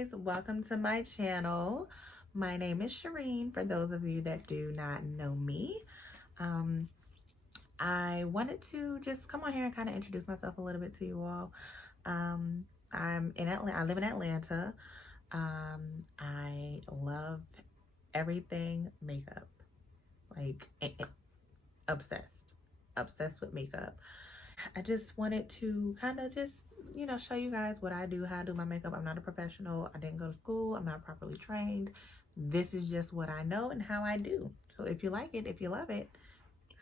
guys, welcome to my channel. My name is Shireen, for those of you that do not know me. I wanted to just come on here and kind of introduce myself a little bit to you all. I'm in Atlanta. I live in Atlanta. I love everything makeup, like obsessed with makeup. I just wanted to kind of just, show you guys what I do, how I do my makeup. I'm not a professional. I didn't go to school. I'm not properly trained. This is just what I know and how I do. So if you like it, if you love it,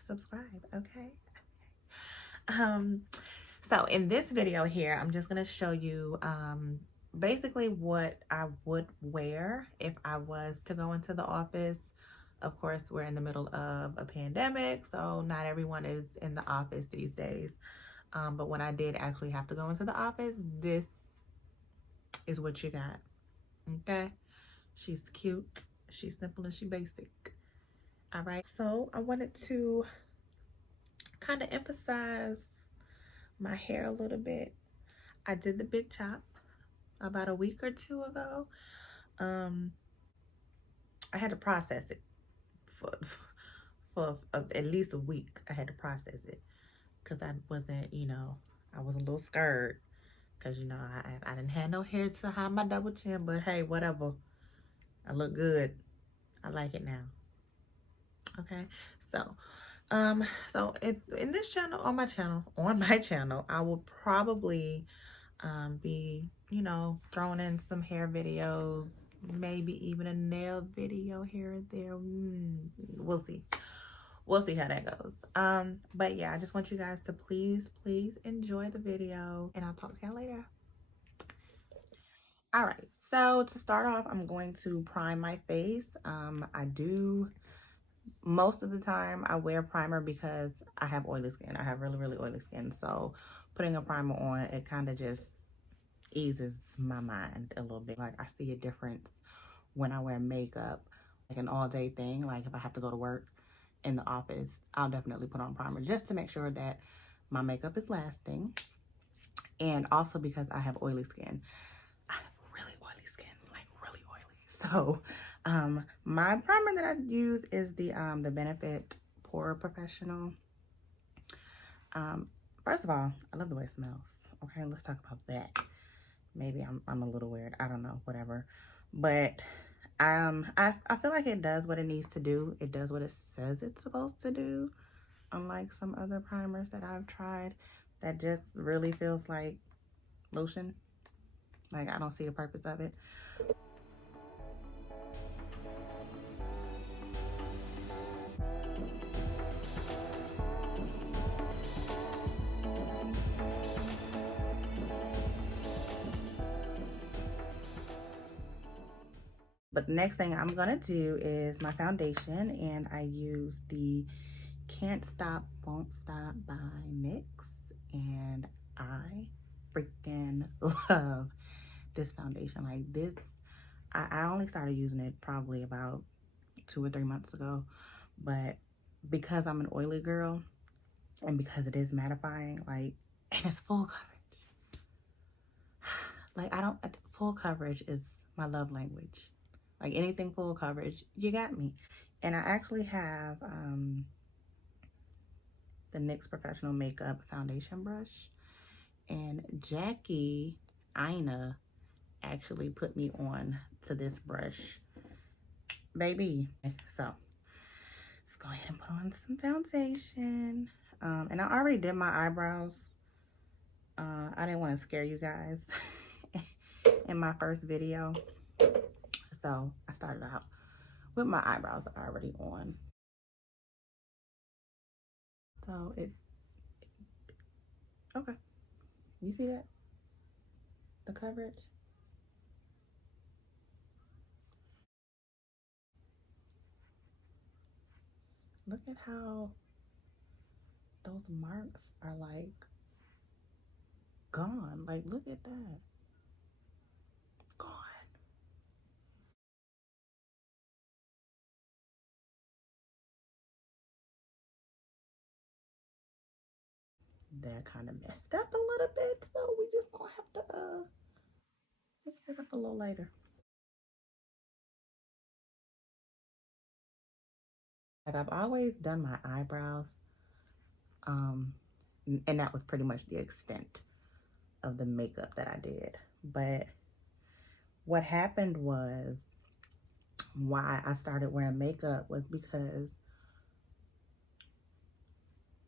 subscribe, okay? So in this video here, I'm just going to show you basically what I would wear if I was to go into the office. Of course, we're in the middle of a pandemic, so not everyone is in the office these days. But when I did actually have to go into the office, this is what you got, okay? She's cute, she's simple, and she's basic. All right, so I wanted to kind of emphasize my hair a little bit. I did the big chop about a week or two ago. I had to process it for at least a week. I had to process it because I wasn't, I was a little scared because, I didn't have no hair to hide my double chin, but hey, whatever. I look good. I like it now. Okay, so in this channel, on my channel, I will probably be, throwing in some hair videos, maybe even a nail video here and there. We'll see. We'll see how that goes. But yeah, I just want you guys to please enjoy the video, and I'll talk to y'all later. All right, so to start off, I'm going to prime my face. I do, most of the time I wear primer because I have oily skin. I have really oily skin, so putting a primer on, it kind of just eases my mind a little bit. Like, I see a difference when I wear makeup, like an all-day thing. Like if I have to go to work in the office, I'll definitely put on primer just to make sure that my makeup is lasting. And also because I have oily skin. I have really oily skin, like really oily. So my primer that I use is the Benefit Pore Professional. First of all, I love the way it smells. Okay, let's talk about that. Maybe I'm a little weird. I don't know, whatever. But I feel like it does what it needs to do. It does what it says it's supposed to do. Unlike some other primers that I've tried that just really feels like lotion. Like, I don't see the purpose of it. But the next thing I'm gonna do is my foundation, and I use the Can't Stop, Won't Stop by NYX, and I freaking love this foundation. Like this, I only started using it probably about 2 or 3 months ago, but because I'm an oily girl and because it is mattifying, like, and it's full coverage. Like, full coverage is my love language. Like, anything full coverage, you got me. And I actually have the NYX Professional Makeup Foundation Brush. And Jackie Aina actually put me on to this brush, baby. So let's go ahead and put on some foundation. And I already did my eyebrows. I didn't want to scare you guys in my first video. So I started out with my eyebrows already on. So okay. You see that? The coverage? Look at how those marks are like gone. Like, look at that. Gone. That kind of messed up a little bit, so we just gonna have to fix Pick up a little later. Like, I've always done my eyebrows, and that was pretty much the extent of the makeup that I did. But what happened was, why I started wearing makeup was because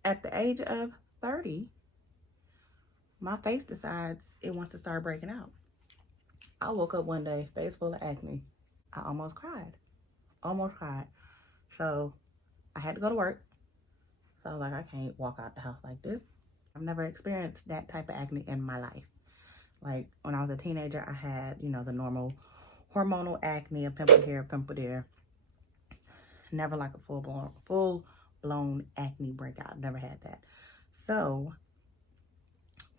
at the age of 30, my face decides it wants to start breaking out. I woke up one day, face full of acne. I almost cried. Almost cried. So I had to go to work. So I was like, I can't walk out the house like this. I've never experienced that type of acne in my life. Like, when I was a teenager, I had, you know, the normal hormonal acne, a pimple here, a pimple there. Never like a full-blown acne breakout. Never had that. So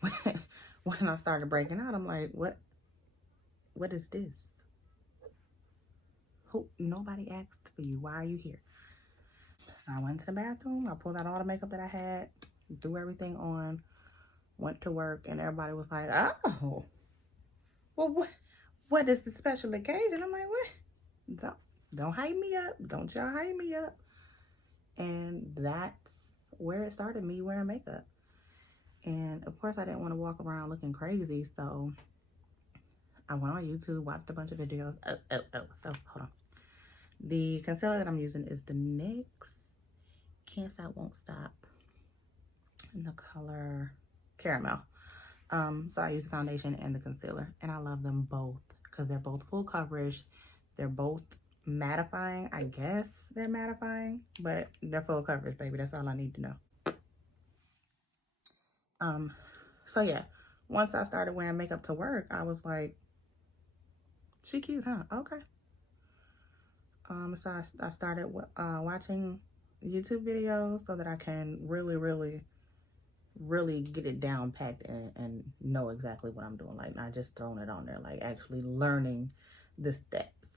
when I started breaking out, I'm like, what is this? Nobody asked for you. Why are you here? So I went to the bathroom. I pulled out all the makeup that I had, threw everything on, went to work, and everybody was like, oh, well, what is the special occasion? I'm like, what? Don't hype me up. Don't y'all hype me up. And that's where it started, me wearing makeup. And of course, I didn't want to walk around looking crazy, so I went on YouTube, watched a bunch of videos. So hold on. The concealer that I'm using is the NYX Can't Stop, Won't Stop in the color Caramel. So I use the foundation and the concealer, and I love them both because they're both full coverage. They're both mattifying. I guess they're mattifying, but they're full coverage, baby. That's all I need to know. So yeah, once I started wearing makeup to work, I was like, she cute, huh? Okay. So I started watching YouTube videos so that I can really get it down packed and know exactly what I'm doing. Like, not just throwing it on there, like actually learning the steps.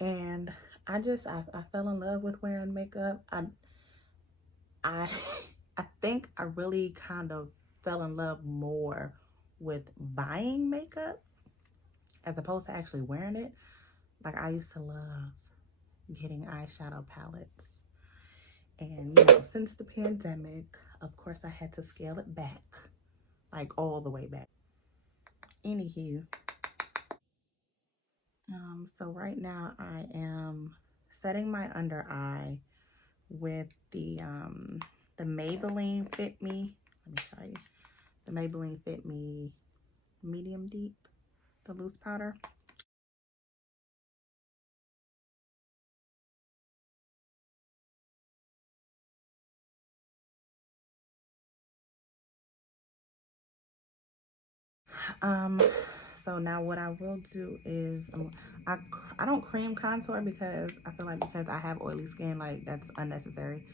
And I fell in love with wearing makeup. I think I really kind of fell in love more with buying makeup as opposed to actually wearing it. Like, I used to love getting eyeshadow palettes. And, you know, since the pandemic, of course, I had to scale it back. Like, all the way back. Anywho. So right now, I am setting my under eye with the Maybelline Fit Me. Let me show you. The Maybelline Fit Me Medium Deep, the loose powder. So now what I will do is, I don't cream contour because I feel like because I have oily skin, like, that's unnecessary.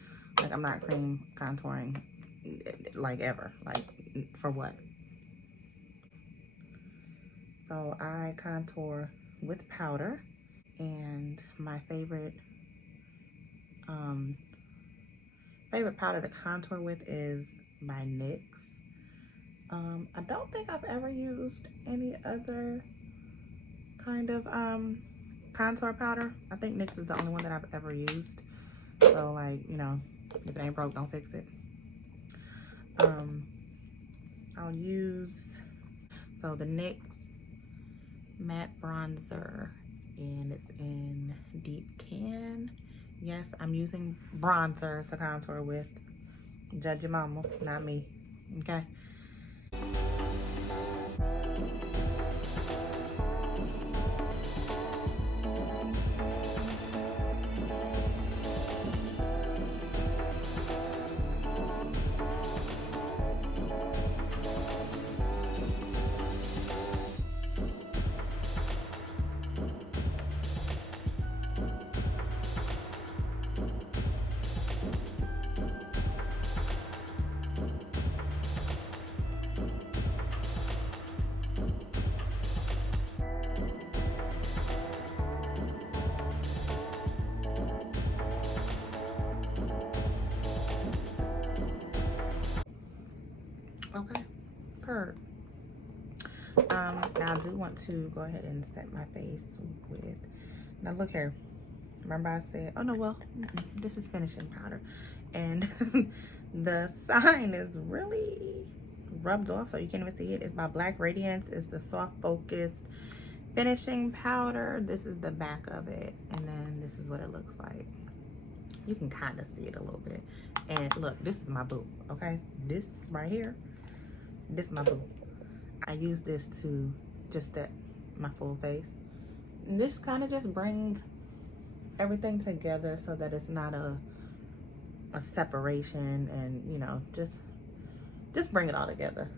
Like, I'm not cream contouring, like, ever. Like, for what? So I contour with powder, and my favorite powder to contour with is by NYX. I don't think I've ever used any other kind of contour powder. I think NYX is the only one that I've ever used. So, like, you know, if it ain't broke, don't fix it. I'll use, so the NYX matte bronzer, and it's in Deep Tan. Yes, I'm using bronzer to contour with. Judge your mama, not me. Okay. Okay, perfect. Now I do want to go ahead and set my face with, now look here. Remember I said, oh no, well, this is finishing powder. And the sign is really rubbed off so you can't even see it. It's by Black Radiance. It's the soft focused finishing powder. This is the back of it. And then this is what it looks like. You can kind of see it a little bit. And look, this is my boo, okay? This right here, this is my boo. I use this to just set my full face. And this kind of just brings everything together so that it's not a separation, and you know, just bring it all together.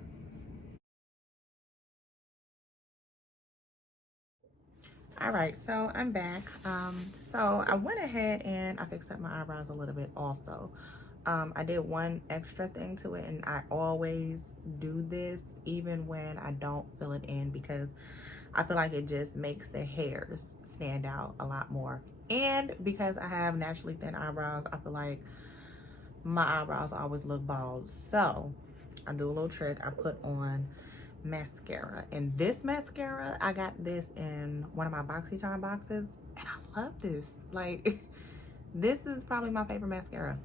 All right, so I'm back. So I went ahead and I fixed up my eyebrows a little bit also. I did one extra thing to it, and I always do this even when I don't fill it in, because I feel like it just makes the hairs stand out a lot more. And because I have naturally thin eyebrows, I feel like my eyebrows always look bald. So I do a little trick. I put on mascara, and this mascara, I got this in one of my BoxyCharm boxes, and I love this. Like, this is probably my favorite mascara.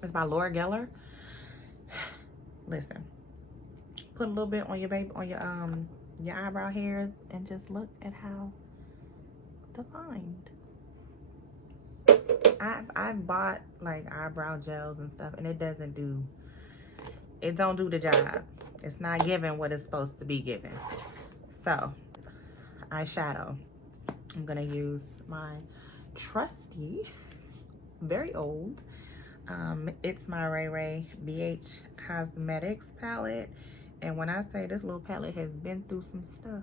It's by Laura Geller. Listen, put a little bit on your your eyebrow hairs, and just look at how defined. I've bought like eyebrow gels and stuff, and it don't do the job. It's not giving what it's supposed to be giving. So, eyeshadow. I'm gonna use my trusty, very old, it's my Ray Ray BH Cosmetics palette. And when I say this little palette has been through some stuff,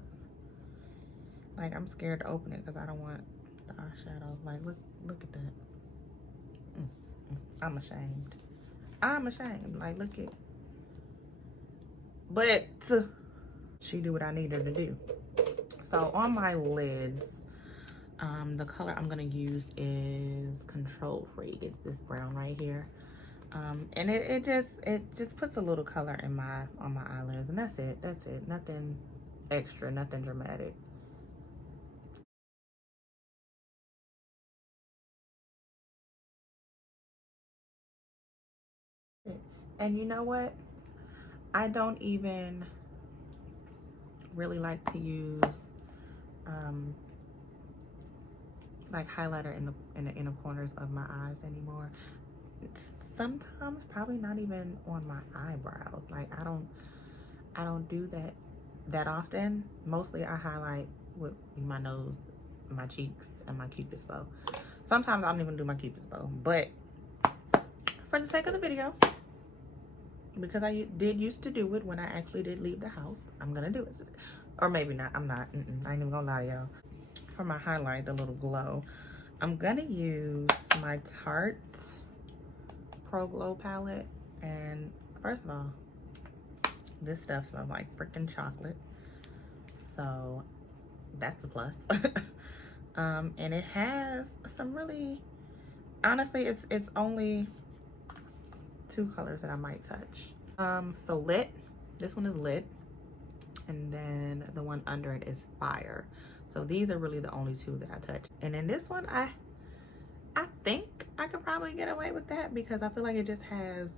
like I'm scared to open it because I don't want the eyeshadows. Like, look at that. I'm ashamed. I'm ashamed. Like, look at. But she do what I need her to do. So on my lids, the color I'm gonna use is Control Freak. It's this brown right here. And it just puts a little color in on my eyelids, and that's it. That's it. Nothing extra, nothing dramatic. And you know what? I don't even really like to use like highlighter in the inner corners of my eyes anymore. Sometimes probably not even on my eyebrows. Like I don't do that often. Mostly I highlight with my nose, my cheeks, and my Cupid's bow. Sometimes I don't even do my Cupid's bow, but for the sake of the video, because I did used to do it when I actually did leave the house, I'm gonna do it. Or maybe not. I'm not. I ain't even gonna lie to y'all. For my highlight, the little glow, I'm gonna use my Tarte Pro Glow palette. And first of all, this stuff smells like freaking chocolate, so that's a plus. And it has some really, honestly, it's only 2 colors that I might touch. So Lit, this one is Lit, and then the one under it is Fire. So these are really the only 2 that I touched. And then this one, I think I could probably get away with that because I feel like it just has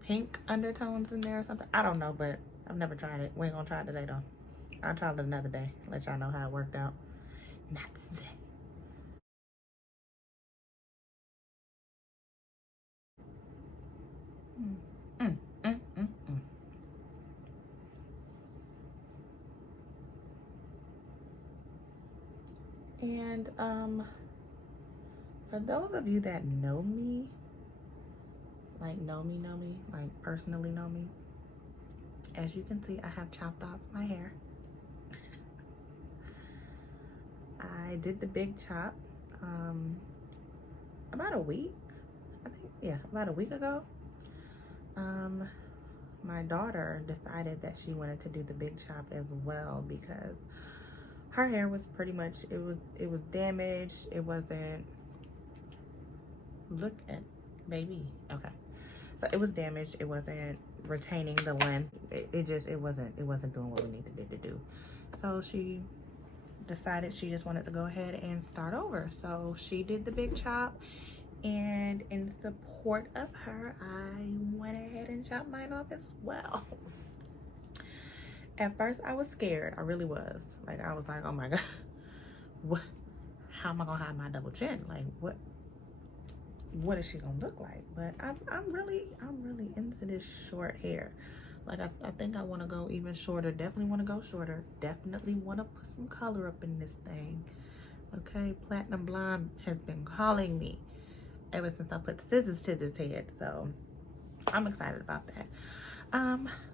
pink undertones in there or something. I don't know, but I've never tried it. We ain't gonna try it today though. I'll try it another day. Let y'all know how it worked out. Not today. And for those of you that know me, like like personally know me, as you can see, I have chopped off my hair. I did the big chop about a week, I think, yeah, about a week ago. My daughter decided that she wanted to do the big chop as well because her hair was pretty much, it was damaged. It wasn't, look at baby, okay, so it was damaged. It wasn't retaining the length. It wasn't doing what we needed it to do. So she decided she just wanted to go ahead and start over. So she did the big chop, and in support of her, I went ahead and chopped mine off as well. At first I was scared. I really was. Like, I was like, oh my God, what, how am I gonna hide my double chin? Like, what is she gonna look like? But I'm really into this short hair. Like, I think I want to go even shorter. Definitely want to go shorter. Definitely want to put some color up in this thing. Okay, Platinum Blonde has been calling me ever since I put scissors to this head. So I'm excited about that.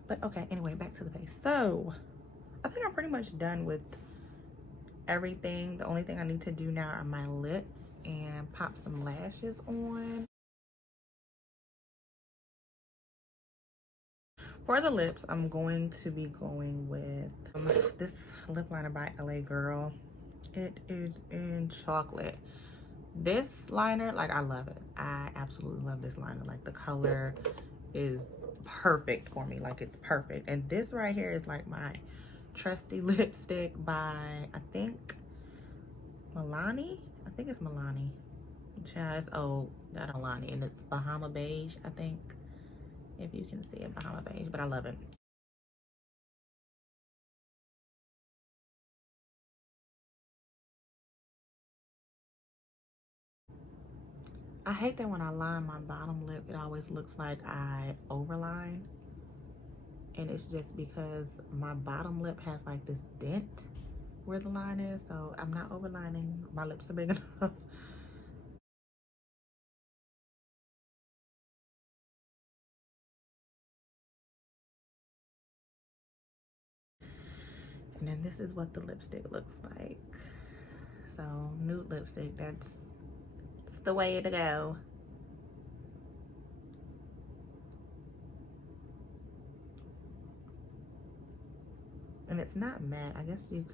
But okay, anyway, back to the face. So I think I'm pretty much done with everything. The only thing I need to do now are my lips and pop some lashes on. For the lips, I'm going to be going with this lip liner by LA Girl. It is in chocolate. This liner, like, I love it. I absolutely love this liner. Like, the color is perfect for me. Like, it's perfect. And this right here is like my trusty lipstick by, I think, Milani. I think it's Milani. Yeah, it's old. That Milani, and it's Bahama Beige, I think. If you can see it, Bahama Beige, but I love it. I hate that when I line my bottom lip, it always looks like I overline. And it's just because my bottom lip has like this dent where the line is. So I'm not overlining. My lips are big enough. And then this is what the lipstick looks like. So nude lipstick, that's the way to go. And it's not matte. I guess you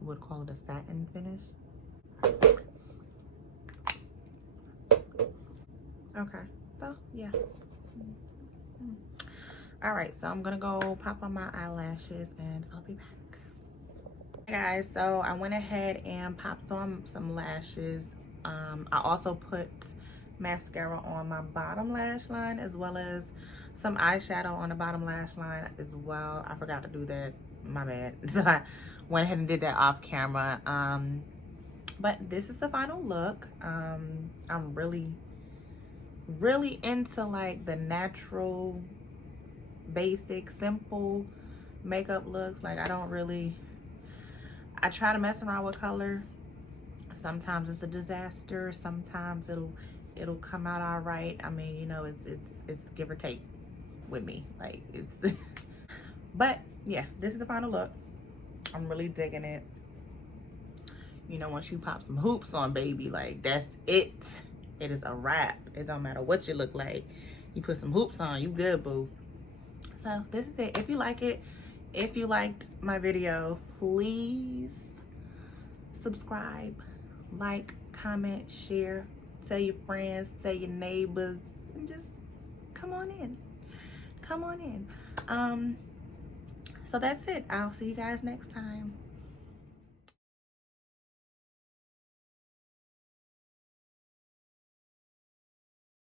would call it a satin finish. Okay, so yeah. All right, so I'm gonna go pop on my eyelashes and I'll be back. Hey guys, so I went ahead and popped on some lashes. I also put mascara on my bottom lash line as well as some eyeshadow on the bottom lash line as well. I forgot to do that, my bad. So I went ahead and did that off camera. But this is the final look. I'm really into like the natural, basic, simple makeup looks. Like, I try to mess around with color. Sometimes it's a disaster. Sometimes it'll come out all right. I mean, you know, it's give or take with me. Like, it's but yeah, this is the final look. I'm really digging it. You know, once you pop some hoops on, baby, like, that's it. It is a wrap. It don't matter what you look like. You put some hoops on, you good, boo. So this is it. If you like it, if you liked my video, please subscribe, like, comment, share, tell your friends, tell your neighbors, and just come on in. Come on in. So that's it. I'll see you guys next time.